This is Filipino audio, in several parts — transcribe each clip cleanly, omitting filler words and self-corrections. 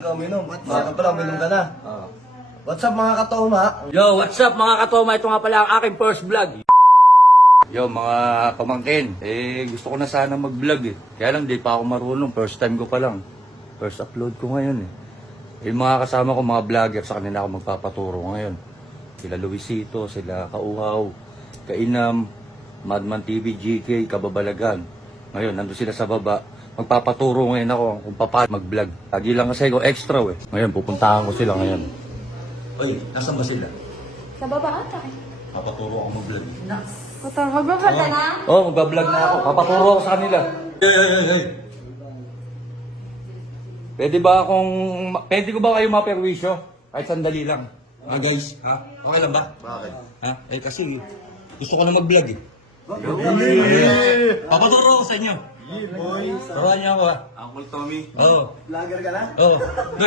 Uminom. Baka pala, uminom ka na. What's up mga katoma? Yo, what's up mga katoma? Ito nga pala ang aking first vlog. Yo, mga pamangkin. Gusto ko na sana mag-vlog eh. Kaya lang, di pa ako marunong. First time ko pa lang. First upload ko ngayon eh. Yung mga kasama ko, mga vlogger, sa kanila ako magpapaturo ngayon. Sila Luisito, sila Kauhaw, Kainam, Madman TV, GK, Kababalagan. Ngayon, nandun sila sa baba. Magpapaturo ngayon ako kung paano mag-vlog. Lagi lang kasi ako extra eh. Ngayon, pupuntahan ko sila ngayon. Oy, nasan ba sila? Sa baba ata eh. Papaturo ako mag-vlog. Puto, magbablog ka na? Oo, magbablog na ako. Papaturo ako sa kanila. Hey. Pwede ko ba kayo maperwisyo? Kahit sandali lang. Guys, ha? Okay lang ba? Bakit? Ha? Kasi gusto ko na mag-vlog eh. Papaturo ako sa inyo. Taruhan niyo ako ha. Uncle Tommy. Oo. Vlogger ka na? Oo.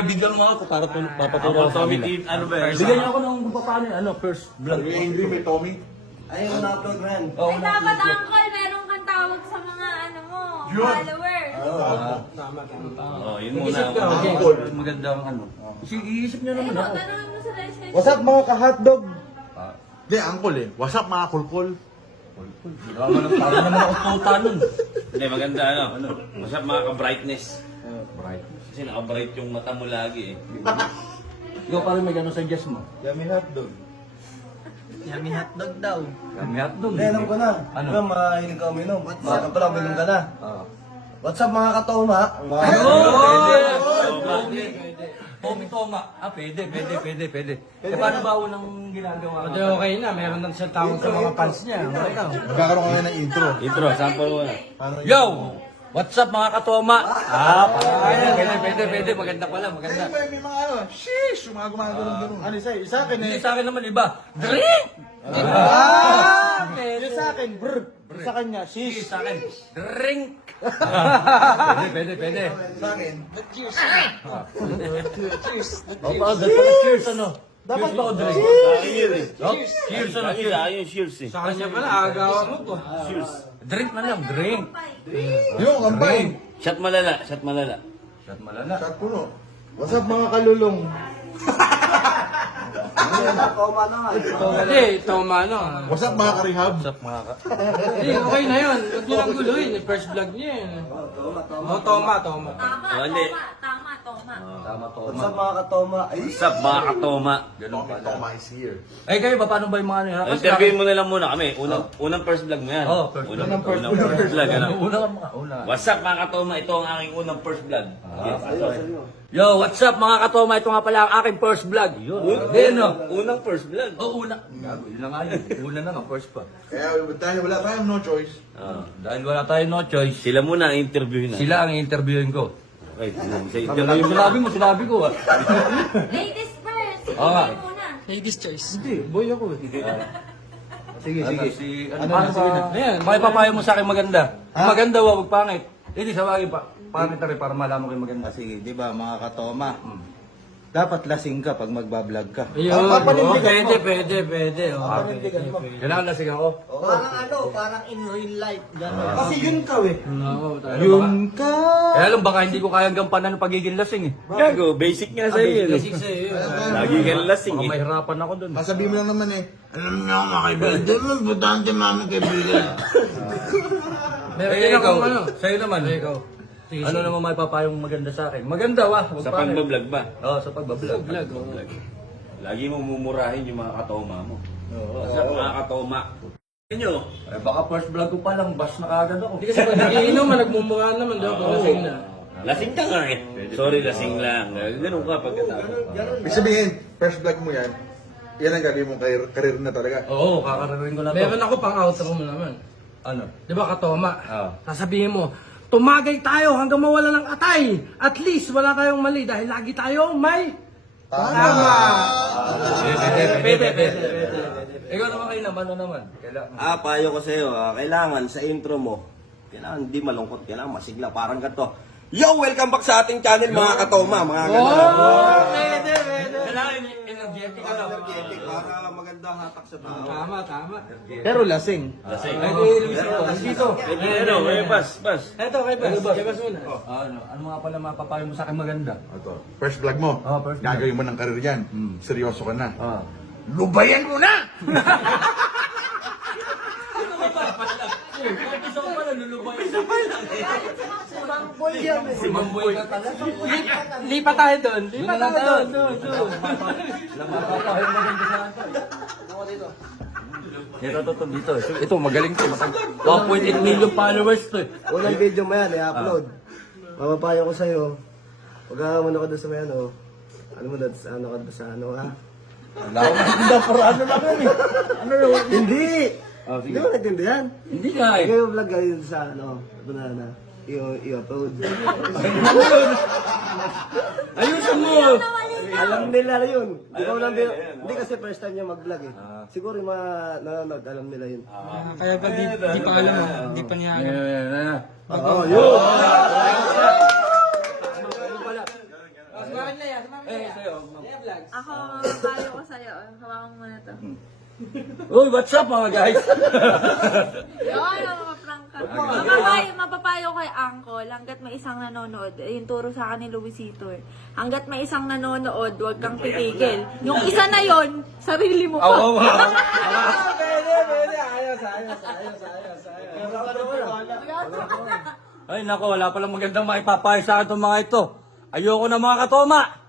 Bigyan mo ako para papaturo ako sa kanila. Ano ba yan? Bigyan niyo ako ng paano first vlog. Angry may Tommy? Ayun, na-upload mo yan. Oo, Ay, dapat uncle, meron kang tawag sa mga ano mo, followers. Oh, yun muna. Isip ka, maganda ang ano. Iisip niyo naman ako. Tanungin mo sila yung What's up mga ka-hotdog? Hindi, uncle eh. What's up mga kulkul? Parang naman ako tuta nun. Hindi, maganda ano. Masarap mga ka-brightness. Bright. Kasi naka-bright yung mata mo lagi eh. Ikaw parang may gano'n suggest mo. Yummy hotdog. Yummy hotdog daw. Yummy hotdog. Hindi, alam ko na. Ano? Diba, mahilig ka uminom. Baka pala, uminom ka na. Oo. What's up mga katoma? Tommy Toma. Pwede. Paano ba unang ginagawa? Hindi, okay na. Meron na siya tawag sa mga fans niya. Okay na. Magkakaroon kami ng intro. Intro, sample mo na. Yo! What's up mga katoma? Pwede. Maganda pala, maganda. May mga ano, sheesh! Yung mga gumagano'n. Ano isa akin Hindi eh. sa akin naman iba. Drink! Yung sa akin, brr. Sa kanya, sheesh. Sa akin, drink! Pwede. Sa akin. Cheers ano? Dapat ba o drink? Cheers ano? Cheers, ayun, cheers eh. Sa kanya pala, agawan mo po. Drink na lang, drink. Yung kampay. Shot malala. Shot malala. Shot puno. What's up mga kalulong? Katoma na nga. Hindi, toma no. What's up mga karihab? Hindi, okay na yun. Huwag niyo lang guluhin. First vlog niya yun. Oh, toma. Tama, Oh, hindi. tama. Tama to. What's up mga katoma? Ay, What's up mga katoma? Ganun pala. Toma is here. Kayo ba, paano ba yung mga ano yun? Interviewin mo na lang muna kami. Unang first vlog mo yan. Oo, first vlog. Unang first vlog. Ano? Una. What's up mga katoma? Ito ang aking unang first vlog. Yo, what's up mga katoma? Ito nga pala ang aking first vlog. Yun. Unang first vlog. Una. Gago, yun na nga yun. Una na nga, first pa. Kaya dahil wala tayong no choice. Dahil wala tayo no choice, Sila muna ang interviewin na. sila ang interviewin ko. Okay, sa Yung sinabi ko ah. Ladies first. Oo nga. Ikaw muna. Ladies choice. Hindi, boy ako eh. Sige. Ano na, sige na. Ayan, papayo mo sa akin maganda. Kung maganda, wag pangit. Hindi, sa bagay pa. Pangit na rin para malaman ko yung maganda. Sige, di ba mga katoma? Dapat lasing ka pag magbablog ka. Ayun. papanindigan mo. Pwede. Papanindigan mo. Kailangan lasing ako. Parang in real life. Gano'n. Kasi yun ka eh. Oo, Yun ka. Kaya lang, baka hindi ko kayang gampanan ng pagiging lasing eh. Gago, basic nga sa'yo yun. Basic sa'yo yun. Lagi ka lasing Baka eh. mahirapan ako dun. Masabi mo lang naman eh. Alam niyo ako mga kaibigan. Di mo butante mami kaibigan. Meron din ikaw, akong ano. sa'yo naman. Ikaw. Sige, Ano naman may papayong maganda sa akin? Maganda wag Sa pangit. pagbablog ba? Oo, sa pagbablog. vlog. oo. Lagi mo mumurahin yung mga katoma mo. Sa mga katoma. Inyo, Baka first vlog ko pa lang, bash na kagad ako. Hindi kasi pag nagiinom, nagmumukha naman daw. Lasing na. lasing ka nga eh. Sorry, lasing lang. Ganun ka pagkatapos. Ibig sabihin, first vlog mo yan. Yan ang gagawin mong career na talaga. Oo, kakararin ko na to. Meron ako pang outro mo naman. Ano? Di ba katoma? Oo. Sasabihin mo, tumagay tayo hanggang mawala ng atay. At least wala tayong mali dahil lagi tayong may tama. Pwede. Ikaw naman kayo naman, ano naman? Kailangan. Payo ko sa'yo, kailangan sa intro mo, kailangan di malungkot, kailangan masigla, parang ganito. Yo, welcome back sa ating channel mga katoma, mga ganun. Pwede. Kailangan yung energy energetic. Energetic para maganda hatak sa tao. Tama. Pero lasing. Dito. Pas. Eto, kay Bas muna. Ano nga pala mapapayo mo sa akin maganda? Ito. First vlog mo. First vlog. Gagawin mo ng karir yan. Seryoso ka na. Lubayan mo na! Isa pa lang, lulubay. Isa pa lang. Si Mamboy ka talaga. Lipat tayo doon. Lipat tayo doon. Napapayo maganda sa akin. Ito dito. Ito magaling to. 1.8 million followers to. Unang video mo yan, i-upload. Mapapayo ko sa'yo. Huwag ka muna ko doon sa may ano. Ano mo doon sa ano ha? Wala akong maganda, pero ano lang yun eh. Hindi! Hindi mo natindihan. Hindi nga eh. Ikaw yung vlog kayo sa ano. Banana. I-upload. Ayusin mo. Alam nila yun. Ikaw lang din. Hindi kasi first time niya mag-vlog eh. Siguro yung mga nanonood, alam nila yun. Kaya ba di pa alam mo? Di pa niya alam. Oo, yun! Ako, payo ko sa'yo. Hawakan mo muna to. Uy, what's up mga guys? Yun, mapaprank ka. Mapapayo kay Uncle, hanggat may isang nanonood, yung turo sa akin ni Luisito eh. Hanggat may isang nanonood, huwag kang titigil. Yung isa na yon, sarili mo pa. Pwede. Ayos. Ay nako, wala palang magandang maipapayo sa akin itong mga ito. Ayoko na mga katoma.